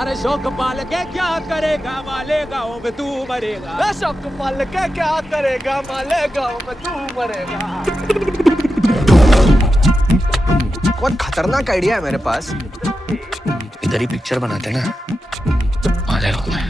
अरे शौक पाल के क्या करेगा मालेगांव में तू मरेगा शौक पाल के क्या करेगा मालेगांव में तू मरेगा बहुत खतरनाक आइडिया है मेरे पास इधर ही पिक्चर बनाते हैं ना मालेगांव में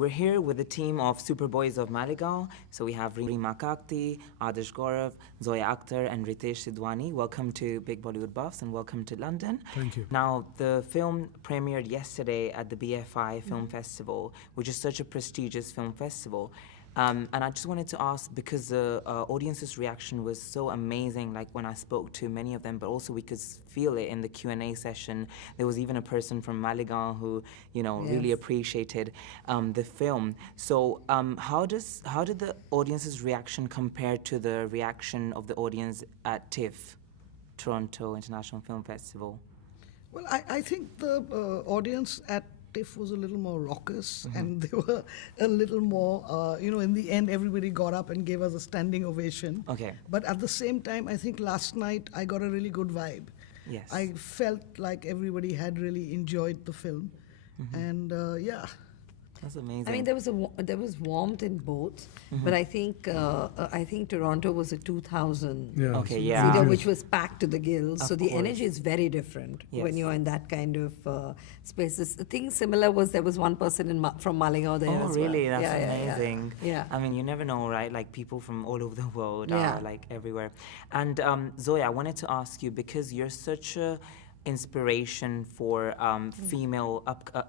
We're here with the team of Superboys of Malegaon. So we have Reema Kakti, Adarsh Gaurav, Zoya Akhtar and Ritesh Sidwani. Welcome to Big Bollywood Buffs and welcome to London. Thank you. Now, the film premiered yesterday at the BFI Film Festival, which is such a prestigious film festival. And I just wanted to ask, because the audience's reaction was so amazing, like when I spoke to many of them, but also we could feel it in the Q&A session. There was even a person from Malegaon who, you know, really appreciated the film. So how did the audience's reaction compare to the reaction of the audience at TIFF, Toronto International Film Festival? Well, I think the audience at TIFF was a little more raucous and they were a little more, in the end everybody got up and gave us a standing ovation. Okay. But at the same time, I think last night I got a really good vibe. Yes. I felt like everybody had really enjoyed the film. And yeah. That's amazing. I mean, there was warmth in both, but I think Toronto was a 2,000 Okay, yeah. seater, which was packed to the gills. Of So the course. energy is very different Yes. when you're in that kind of spaces. The thing similar was there was one person from Malegaon there Oh, as really? well. That's Yeah. amazing. Yeah. I mean, you never know, right? Like, people from all over the world Yeah. are, like, everywhere. And, Zoya, I wanted to ask you, because you're such a inspiration for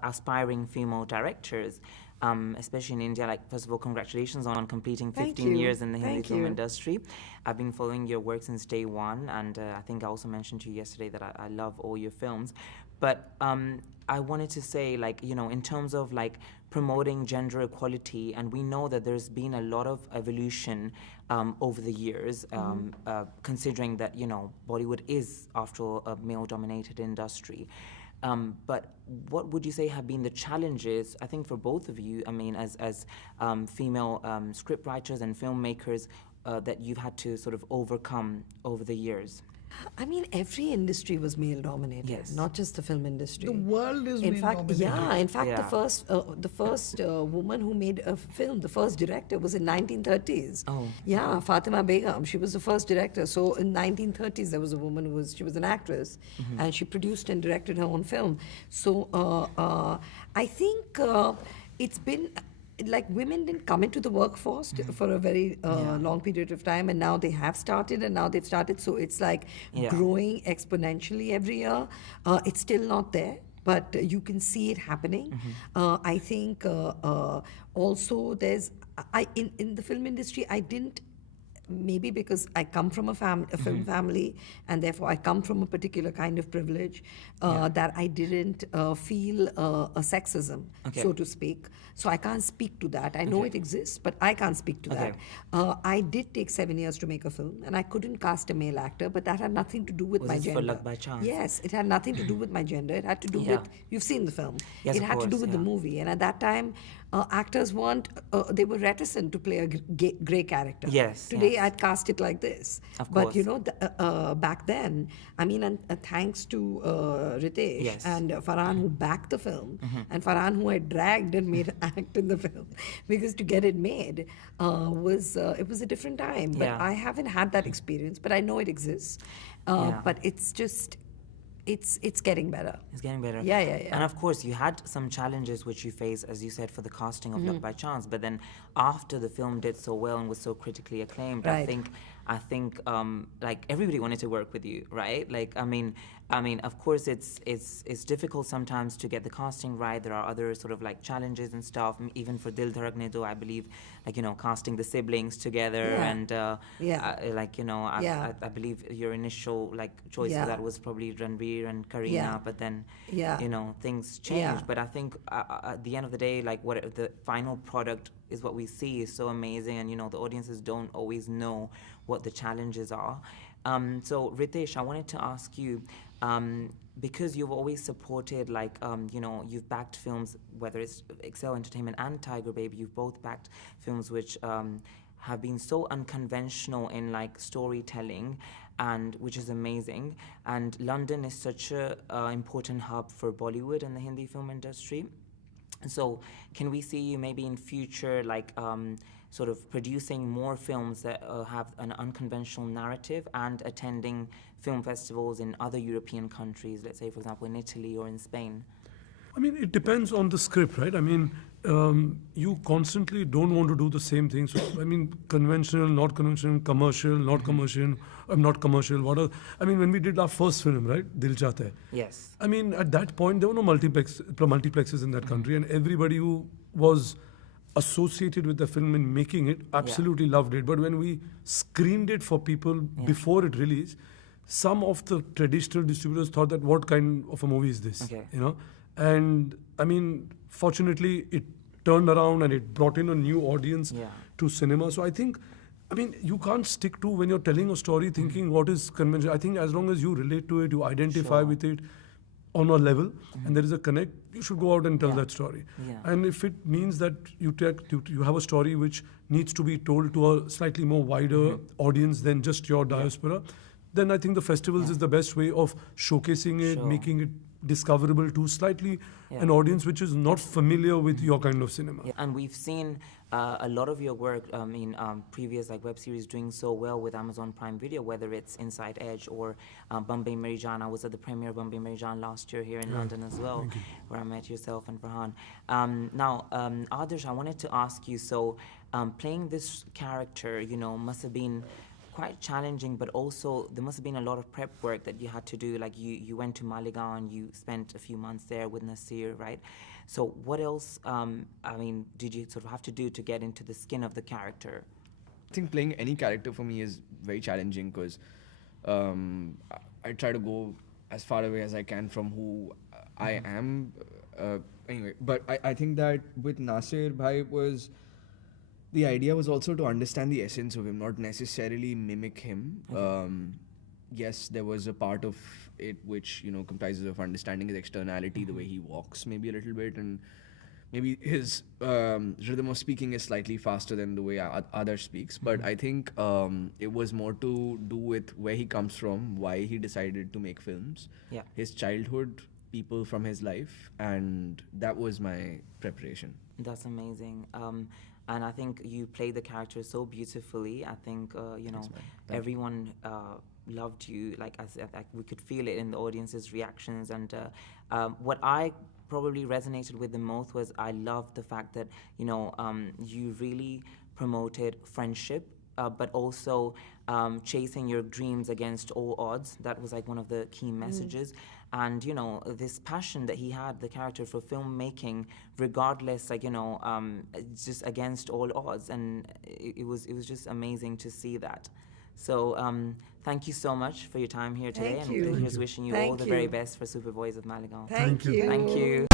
aspiring female directors, especially in India. Like, first of all, congratulations on completing 15 years in the Hindi film industry. I've been following your work since day one, and I think I also mentioned to you yesterday that I love all your films. But I wanted to say, like, in terms of, like, promoting gender equality, and we know that there's been a lot of evolution over the years, considering that, Bollywood is, after all, a male-dominated industry. But what would you say have been the challenges, I think for both of you, I mean, as female scriptwriters and filmmakers, that you've had to sort of overcome over the years? I mean, every industry was male-dominated, Yes. not just the film industry. The world is In fact, male-dominated. in fact, Yeah. the first woman who made a film, the first director, was in 1930s. Oh. Yeah, Fatima Begum. She was the first director. So in 1930s, there was a woman she was an actress, and she produced and directed her own film. So I think it's been. Like, women didn't come into the workforce for a very long period of time, and now they have started, and now they've started. So it's like growing exponentially every year. It's still not there, but you can see it happening. I think also there's in the film industry, I didn't. Maybe because I come from a film family, and therefore I come from a particular kind of privilege, that I didn't feel a sexism, so to speak. So I can't speak to that. I know it exists, but I can't speak to that. I did take 7 years to make a film, and I couldn't cast a male actor, but that had nothing to do with my this gender. for luck by chance? Yes, it had nothing to do with my gender. It had to do with, you've seen the film. Yes, it of had to do course, with the movie. And at that time, actors weren't, they were reticent to play a grey character. Yes, Today, yes. I'd cast it like this. Of But, course. back then, I mean, and thanks to Ritesh Yes. and Farhan, who backed the film, and Farhan, who had dragged and made act in the film, because to get it made it was a different time. But I haven't had that experience, but I know it exists. But it's just, it's getting better. It's getting better. Yeah. And of course, you had some challenges which you faced, as you said, for the casting of Luck by Chance. But then after the film did so well and was so critically acclaimed, Right. I think like everybody wanted to work with you, right? Like, I mean, of course, it's difficult sometimes to get the casting right. There are other sort of like challenges and stuff. Even for Dil Dhadakne Do, I believe, like, casting the siblings together and I believe your initial like choice for that was probably Ranveer and Kareena, but then things changed. But I think at the end of the day, like, what the final product is, what we see is so amazing, and the audiences don't always know what the challenges are. So Ritesh, I wanted to ask you, because you've always supported, like, you've backed films, whether it's Excel Entertainment and Tiger Baby, you've both backed films which have been so unconventional in like storytelling. and which is amazing. And London is such a important hub for Bollywood and the Hindi film industry. So can we see you maybe in future, like sort of producing more films that have an unconventional narrative and attending film festivals in other European countries, let's say, for example, in Italy or in Spain? I mean, it depends on the script, right? I mean, you constantly don't want to do the same thing. So, I mean, conventional, not conventional, commercial, not commercial, not commercial. I mean, when we did our first film, right, Dil Chahta Hai. Yes. I mean, at that point, there were no multiplexes in that country, and everybody who was associated with the film and making it absolutely loved it. But when we screened it for people before it released, some of the traditional distributors thought that what kind of a movie is this? Okay. You know? And I mean, fortunately, it turned around and it brought in a new audience to cinema. So I think, I mean, you can't stick to when you're telling a story thinking what is conventional. I think as long as you relate to it, you identify with it on a level, and there is a connect, you should go out and tell that story. Yeah. And if it means that you have a story which needs to be told to a slightly more wider audience than just your diaspora, then I think the festivals is the best way of showcasing it, making it discoverable to slightly an audience which is not familiar with your kind of cinema. Yeah. And we've seen a lot of your work in previous like web series doing so well with Amazon Prime Video, whether it's Inside Edge or Bombay Meri Jaan. I was at the premiere of Bombay Meri Jaan last year here in London as well, where I met yourself and Farhan. Now, Adarsh, I wanted to ask you, so playing this character, you know, must have been quite challenging, but also there must have been a lot of prep work that you had to do. Like you went to Malegaon, you spent a few months there with Nasir, right? So what else, I mean, did you sort of have to do to get into the skin of the character? I think playing any character for me is very challenging because I try to go as far away as I can from who I am. Anyway, but I think that with Nasir Bhai the idea was also to understand the essence of him, not necessarily mimic him. Yes, there was a part of it which, you know, comprises of understanding his externality, the way he walks maybe a little bit, and maybe his rhythm of speaking is slightly faster than the way others speaks. But I think it was more to do with where he comes from, why he decided to make films, his childhood, people from his life, and that was my preparation. That's amazing. And I think you played the character so beautifully. I think, you know, everyone loved you. Like, we could feel it in the audience's reactions. And what I probably resonated with the most was I loved the fact that, you know, you really promoted friendship, but also chasing your dreams against all odds. That was like one of the key messages. And, you know, this passion that he had, the character, for filmmaking, regardless, like, you know, just against all odds. And it was just amazing to see that. So thank you so much for your time here today. Thank you. And here's wishing you all the very best for Superboys of Malegaon. Thank you. Thank you.